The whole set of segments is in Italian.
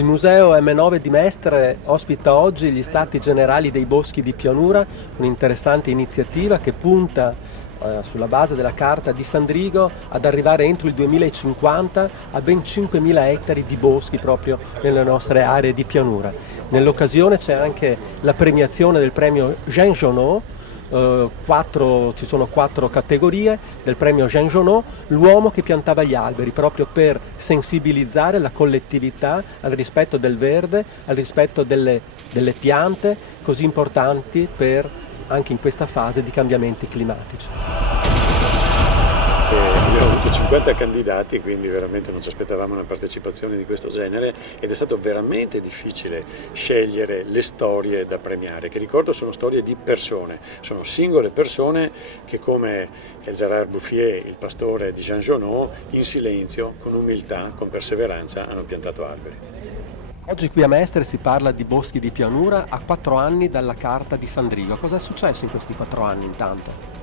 Il Museo M9 di Mestre ospita oggi gli Stati Generali dei Boschi di Pianura, un'interessante iniziativa che punta sulla base della Carta di Sandrigo ad arrivare entro il 2050 a ben 5.000 ettari di boschi proprio nelle nostre aree di pianura. Nell'occasione c'è anche la premiazione del premio Jean Genot. Ci sono 4 categorie del premio Jean Genot: l'uomo che piantava gli alberi, proprio per sensibilizzare la collettività al rispetto del verde, al rispetto delle piante così importanti anche in questa fase di cambiamenti climatici. Abbiamo avuto 50 candidati, quindi veramente non ci aspettavamo una partecipazione di questo genere ed è stato veramente difficile scegliere le storie da premiare, che ricordo sono storie di persone, sono singole persone che, come Gerard Bouffier, il pastore di Jean Genot, in silenzio, con umiltà, con perseveranza hanno piantato alberi. Oggi qui a Mestre si parla di boschi di pianura a 4 anni dalla Carta di Sandrigo. Cosa è successo in questi 4 anni intanto?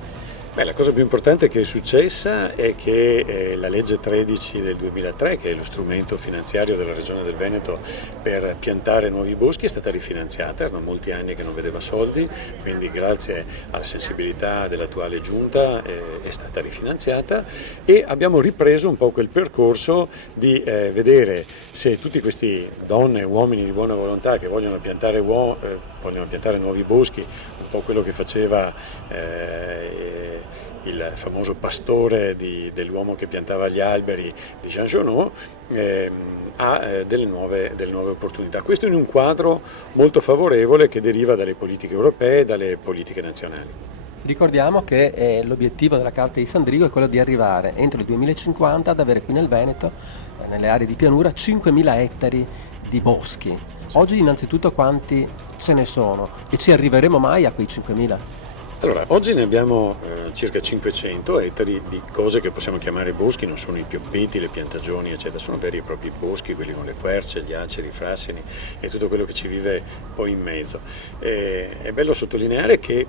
La cosa più importante che è successa è che la legge 13 del 2003, che è lo strumento finanziario della Regione del Veneto per piantare nuovi boschi, è stata rifinanziata. Erano molti anni che non vedeva soldi, quindi grazie alla sensibilità dell'attuale giunta è stata rifinanziata e abbiamo ripreso un po' quel percorso di vedere se tutti questi donne e uomini di buona volontà che vogliono piantare nuovi boschi, un po' quello che faceva il famoso pastore dell'uomo che piantava gli alberi di Jean Genot, ha delle nuove opportunità. Questo in un quadro molto favorevole che deriva dalle politiche europee e dalle politiche nazionali. Ricordiamo che l'obiettivo della Carta di Sandrigo è quello di arrivare entro il 2050 ad avere qui nel Veneto, nelle aree di pianura, 5.000 ettari di boschi. Oggi innanzitutto quanti ce ne sono e ci arriveremo mai a quei 5.000? Allora, oggi ne abbiamo circa 500 ettari di cose che possiamo chiamare boschi, non sono i pioppeti, le piantagioni, eccetera, sono veri e propri boschi, quelli con le querce, gli aceri, i frassini e tutto quello che ci vive poi in mezzo. È bello sottolineare che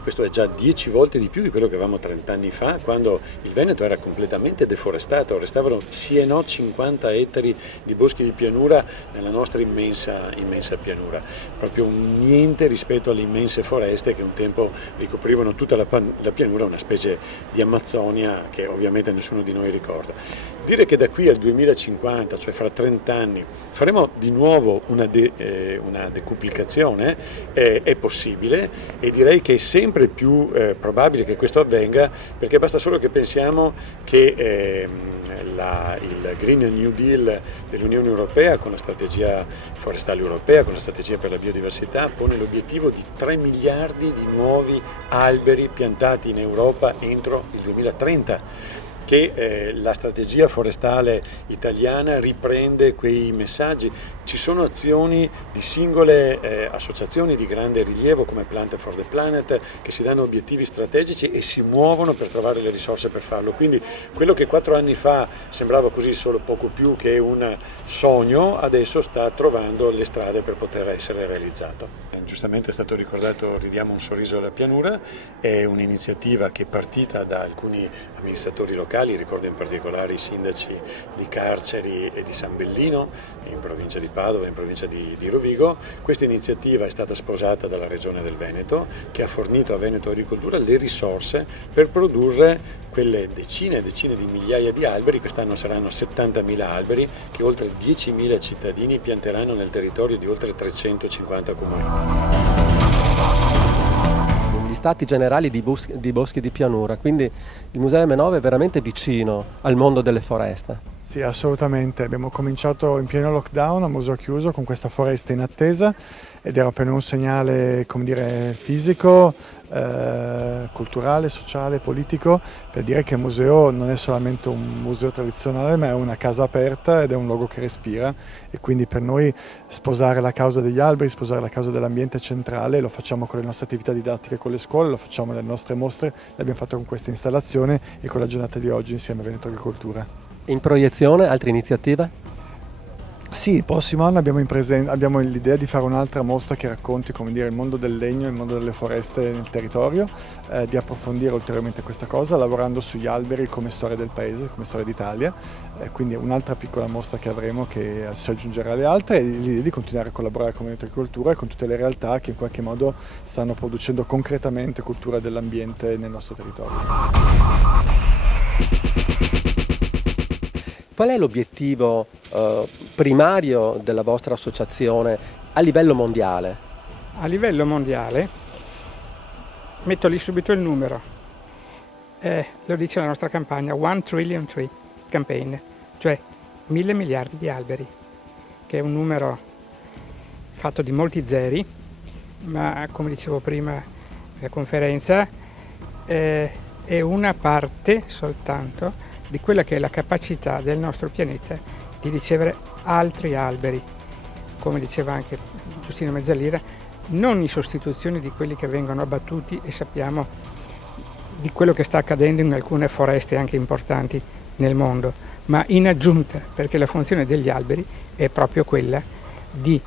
questo è già 10 volte di più di quello che avevamo 30 anni fa, quando il Veneto era completamente deforestato, restavano sì e no 50 ettari di boschi di pianura nella nostra immensa pianura, proprio un niente rispetto alle immense foreste che un tempo ricoprivano tutta la pianura, una specie di Amazzonia che ovviamente nessuno di noi ricorda. Dire che da qui al 2050, cioè fra 30 anni, faremo di nuovo una decuplicazione è possibile e direi che è sempre più probabile che questo avvenga, perché basta solo che pensiamo che il Green New Deal dell'Unione Europea, con la strategia forestale europea, con la strategia per la biodiversità, pone l'obiettivo di 3 miliardi di nuovi alberi piantati in Europa entro il 2030. Che la strategia forestale italiana riprende quei messaggi. Ci sono azioni di singole associazioni di grande rilievo come Plant for the Planet che si danno obiettivi strategici e si muovono per trovare le risorse per farlo. Quindi quello che 4 anni fa sembrava così solo poco più che un sogno, adesso sta trovando le strade per poter essere realizzato. Giustamente è stato ricordato Ridiamo un sorriso alla pianura, è un'iniziativa che è partita da alcuni amministratori locali, ricordo in particolare i sindaci di Carceri e di San Bellino in provincia di Padova e in provincia di Rovigo. Questa iniziativa è stata sposata dalla Regione del Veneto, che ha fornito a Veneto Agricoltura le risorse per produrre quelle decine e decine di migliaia di alberi. Quest'anno saranno 70.000 alberi che oltre 10.000 cittadini pianteranno nel territorio di oltre 350 comuni. Gli Stati Generali di Boschi di Pianura, quindi il Museo M9 è veramente vicino al mondo delle foreste. Sì, assolutamente. Abbiamo cominciato in pieno lockdown a museo chiuso con questa foresta in attesa ed era per noi un segnale, come dire, fisico, culturale, sociale, politico, per dire che il museo non è solamente un museo tradizionale, ma è una casa aperta ed è un luogo che respira, e quindi per noi sposare la causa degli alberi, sposare la causa dell'ambiente è centrale. Lo facciamo con le nostre attività didattiche con le scuole, lo facciamo nelle nostre mostre, l'abbiamo fatto con questa installazione e con la giornata di oggi insieme a Veneto Agricoltura. In proiezione altre iniziative? Sì, il prossimo anno abbiamo l'idea di fare un'altra mostra che racconti, come dire, il mondo del legno e il mondo delle foreste nel territorio, di approfondire ulteriormente questa cosa, lavorando sugli alberi come storia del paese, come storia d'Italia, quindi è un'altra piccola mostra che avremo che si aggiungerà alle altre, e l'idea di continuare a collaborare con l'agricoltura e con tutte le realtà che in qualche modo stanno producendo concretamente cultura dell'ambiente nel nostro territorio. Qual è l'obiettivo primario della vostra associazione a livello mondiale? A livello mondiale, metto lì subito il numero, lo dice la nostra campagna, 1 Trillion Tree Campaign, cioè 1.000 miliardi di alberi, che è un numero fatto di molti zeri, ma come dicevo prima nella conferenza, è una parte soltanto di quella che è la capacità del nostro pianeta di ricevere altri alberi, come diceva anche Giustino Mezzalira, non in sostituzione di quelli che vengono abbattuti, e sappiamo di quello che sta accadendo in alcune foreste anche importanti nel mondo, ma in aggiunta, perché la funzione degli alberi è proprio quella di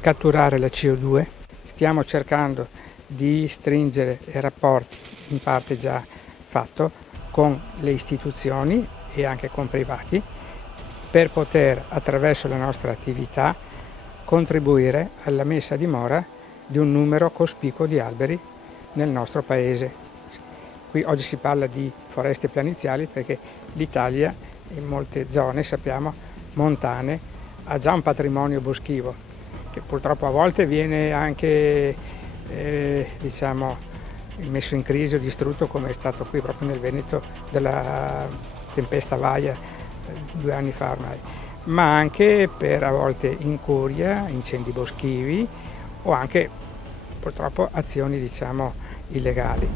catturare la CO2. Stiamo cercando di stringere rapporti, in parte già fatto, con le istituzioni e anche con privati, per poter attraverso la nostra attività contribuire alla messa a dimora di un numero cospicuo di alberi nel nostro paese. Qui oggi si parla di foreste planiziali perché l'Italia in molte zone, sappiamo, montane, ha già un patrimonio boschivo che purtroppo a volte viene anche messo in crisi o distrutto, come è stato qui proprio nel Veneto della tempesta Vaia 2 anni fa ormai, ma anche per a volte incuria, incendi boschivi o anche purtroppo azioni illegali.